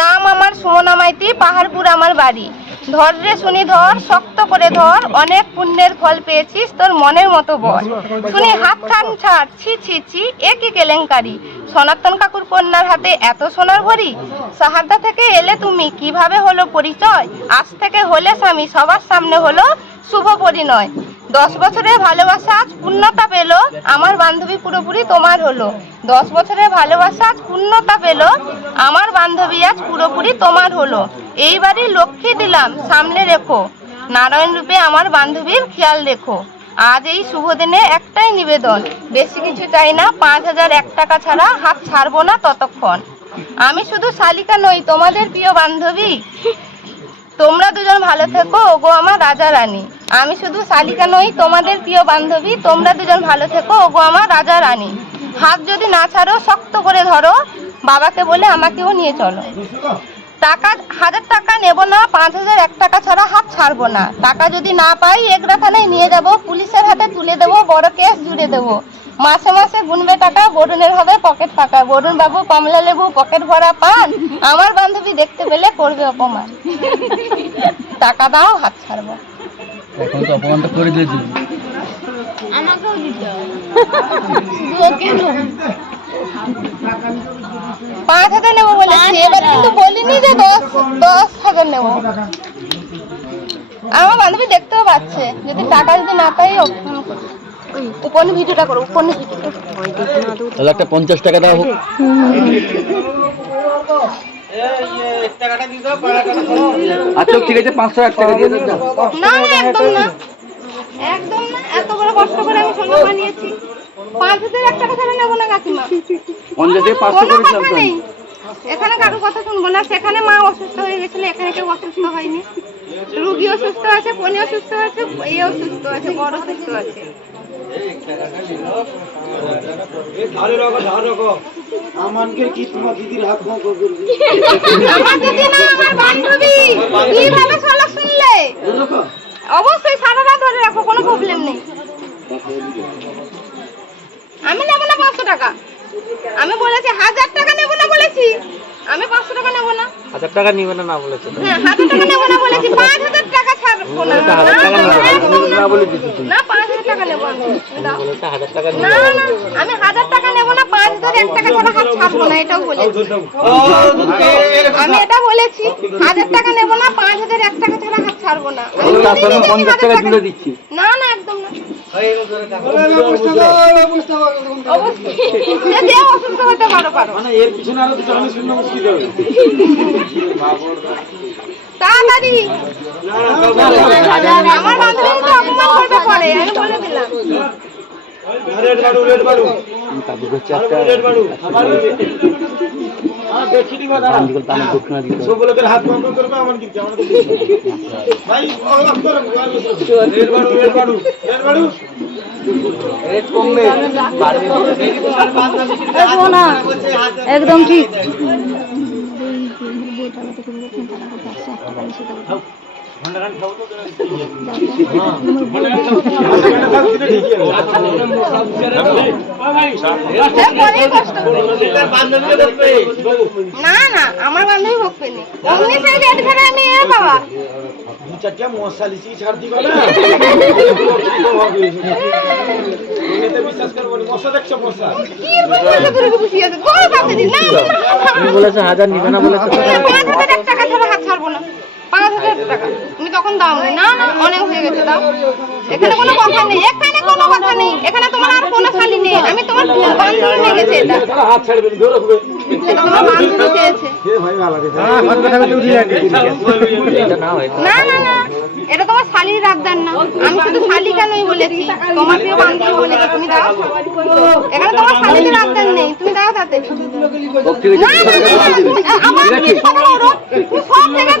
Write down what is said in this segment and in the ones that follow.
নাম আমার সুমনা মাইতি, পাহাড়পুর আমার বাড়ি। ধর রে শুনি ধর, শক্ত করে ধর, অনেক পুণ্যের ফল পেয়েছিস, তোর মনের মতো বল। শুনি হাত খান ছাড়, ছি ছি ছি, এ কি কেলেঙ্কারি। সনাতন কাকুর কন্যার হাতে এত সোনার ভরি সাহাদ্দা থেকে এলে তুমি কীভাবে হলো পরিচয়? আজ থেকে হলে স্বামী সবার সামনে হলো শুভ পরিণয়। দশ বছরের ভালোবাসা আজ পূর্ণতা পেল, আমার বান্ধবী পুরোপুরি তোমার হলো। দশ বছরের ভালোবাসা আজ পূর্ণতা পেল, আমার বান্ধবী আজ পুরোপুরি তোমার হলো। এইবারই লক্ষ্মী দিলাম, সামনে রেখো। নারায়ণ রূপে আমার বান্ধবীর খেয়াল রেখো। আজ এই শুভ দিনে একটাই নিবেদন। বেশি কিছু চাই না, পাঁচ হাজার এক টাকা ছাড়া হাত ছাড়বো না ততক্ষণ। আমি শুধু শালিকা নই, তোমাদের প্রিয় বান্ধবী। তোমরা দুজন ভালো থেকো, ওগো আমার রাজা রানী। আমি শুধু শালিকা নই, তোমাদের প্রিয় বান্ধবী, তোমরা দুজন ভালো থেকো, ওগো আমার রাজা রানী। হাত যদি না ছাড়ো, শক্ত করে ধরো, বাবাকে বলে আমাকেও নিয়ে চলো। টাকা, হাজার টাকা নেব না, পাঁচ হাজার এক টাকা ছাড়বো না। টাকা যদি না পাই এগরা থানায় নিয়ে যাব পুলিশের হাতে তুলে দেবো বড় কেস জুড়ে দেবো। মাসে মাসে গুনবে টাকা বরুণের হবে পকেট ফাঁকা। বরুণ বাবু কমলা লেবু পকেট ভরা পান আমার বান্ধবী দেখতে পেলে করবে অপমান। টাকা দাও হাত ছাড়বো। এখন তো অপমানটা করে দিয়েছি। আমাকেও দিতে পাঁচ হাজার নেব বলেছি। এবার কিন্তু বলিনি যে দশ দশ হাজার নেব। আমার বান্ধবী দেখতেও পাচ্ছে। যদি টাকা যদি না পাই উপন্য ভিডিওটা করো উপন্য ভিডিওটা তাহলে একটা পঞ্চাশ টাকা দাও। হোক আচ্ছা ঠিক আছে পাঁচশো এক টাকা দিয়ে দিন না না একদম না। একদম না এত বড় কষ্ট করে আমি সঙ্গে বানিয়েছি। পাঁচ হাজার এক টাকা ছাড়া নেব না কাকিমা। পঞ্চাশে পাঁচশো কোনো করেছিলাম কথা এখানে কারও কথা শুনব না সেখানে মা অসুস্থ হয়ে গেছিল এখানে কেউ অসুস্থ হয়নি। রুগী অসুস্থ আছে পনি অসুস্থ আছে এই অসুস্থ আছে বড় অসুস্থ আছে। আমানকে কি তোমার দিদির হাত মা করবে। আমার দিদি না আমার বান্ধবী। কীভাবে চলো শুনলে? অবশ্যই সারা রাত ধরে রাখো কোনো প্রবলেম নেই। আমি নেব না পাঁচশো টাকা। আমি বলেছি হাজার আমি পাঁচশো টাকা নেব না। হাজার টাকা নিবে না না বলেছে। হ্যাঁ হাজার টাকা নেব না বলেছি পাঁচ হাজার টাকা ছাড়বো না বলেছে হাজার টাকা না, বলে তুমি না পাঁচ হাজার টাকা নেব আমি। দাও। বলেছে হাজার টাকা না না আমি হাজার টাকা নেব না পাঁচ হাজার এক টাকা ছাড়া হাত ছাড়বো না এটাও বলেছি। আমি এটা বলেছি হাজার টাকা নেব না পাঁচ হাজার এক টাকা ছাড়া হাত ছাড়বো না। আমি তার বলিনি সঙ্গে যে আমি পঞ্চাশ হাজার টাকা টাকা- দিচ্ছি। না না তাড়াতাড়ি। আমার বান্ধবী তো অপমান করবে পরে আমি বলে দিলাম। রেড বাড়ু রেড বাড়ু রেড বাড়ু আবার আর দেখি দিবা দাঁড়া গান দিকে তার দক্ষিণা দিতে হবে। সব লোকের হাত বন্ধ করবে আমার কি আমার তো ভাই রেড বাড়ু রেড বাড়ু রেড বাড়ু। একদম ঠিক। এ পরেই কষ্ট না না আমার বান্ধবী অমনি সেই রেট আমি এ বাবা। দু চারটা মশা লিচি ছাড় দিবা না এতে বিশ্বাস করব না। মশা দেখছ মশা কি বলতে করে খুশি আছে বড় কাছে দিন না বলেছে। হাজার নিবে না বলেছে হাত ছাড়বো না। পাঁচ হাজার টাকা। তুমি তখন দাও নি। না না অনেক হয়ে গেছে দাও। এখানে কোনো কথা নেই। এখানে কোনো কথা নেই। এখানে তোমার আর কোনো শালি নেই। আমি তোমার বান্ধবী হয়ে গেছে এটা। হাত ছাড়বে না, ধরে হবে তোমার বান্ধবী চেয়েছে ভাই ভালো রে এটা না না না না। এটা তোমার শালির রাগদার না। আমি শুধু শালিকা নই বলেছি? তোমার প্রিয় বান্ধবী বলেছি তুমি দাও? এখানে তোমার শালির রাগদার নেই। তুমি দাও তাতে। না না আমার কি? কথা বলো। তুমি সব জায়গায়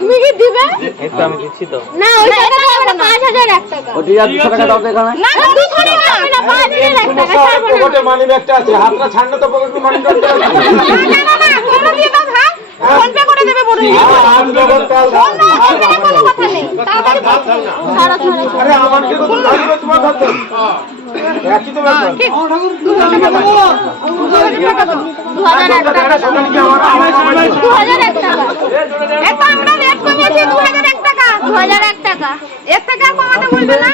তুমি আমার কথা হও। তুমি চুপচাপ রে। তুমি কি দিবে না ওই টাকাটা হবে না পাঁচ হাজার এক টাকা। ও আছে দুশো টাকা দাও তো এখানে। না না দুশো টাকা হবে না পাঁচ হাজার এক টাকা ছাড়বো না। পকেটে মানি ব্যাগটা আছে হাতটা ছাড়লে তো পকেটে মানি ব্যাগটা আছে। না না না তোমরা দিয়ে দাও ভাগ ফোন পে করে দেবে বড় হাত জগৎ কাল ধার। কোনো কথা নেই। তাড়াতাড়ি ছাড়ো ছাড়ো ছাড়ো। আরে আমাকে তো ধরবে তোমার ধরতে একই তো ব্যাপার? দু হাজার এক টাকা দাও। দু হাজার এক টাকা এটা আমরা রেট কমিয়েছি দু হাজার এক টাকা। দু হাজার এক টাকা। এর থেকে আর কমাতে বলবে না।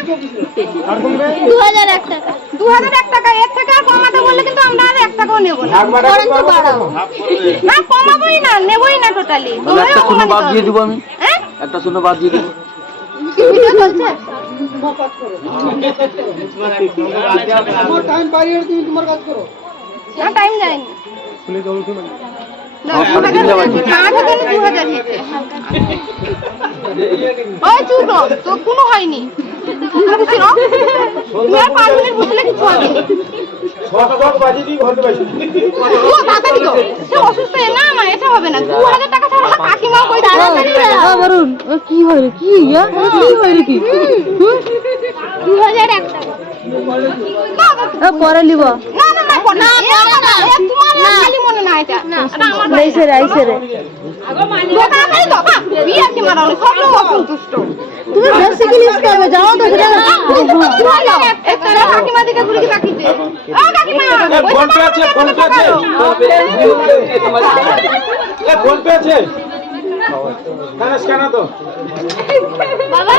দু হাজার এক টাকা। দু হাজার এক টাকা এর থেকে আর কমাতে বললে কিন্তু আমরা আর এক টাকাও নেব না। ভাগ বাড়া বরঞ্চ বাড়াও। না কমাবোই না নেবোই না টোটালি তাহলে একটা শূন্য বাদ দিয়ে দিব আমি। হ্যাঁ? একটা শূন্য বাদ দিয়ে দেবো। ভিডিও চলছে? না টাইম যায়নি। কোনো হয়নি। কিছু হবে। তাড়াতাড়ি দাও। কি হয় রে কি কি হয় রে কি দু হাজার এক টাকা। পরে লিব না, না, না, না, না, এ তোমার খালি মনে না এটা। আইসে রে আইসে রে। তো তাড়াতাড়ি দাও, বাপ, বিয়ে কি মারানো, সব লোক অসন্তুষ্ট। তুমি বেশি কিলিস করবে জানো তো সেটা কি হলো? একটা কাকিমা দিকে ঘুরে কি তাকিয়েছে? ও, কাকিমা, ফোন পে আছে ফোন পে আছে। ফোন পে আছে। হ্যাঁ। তো বাবা।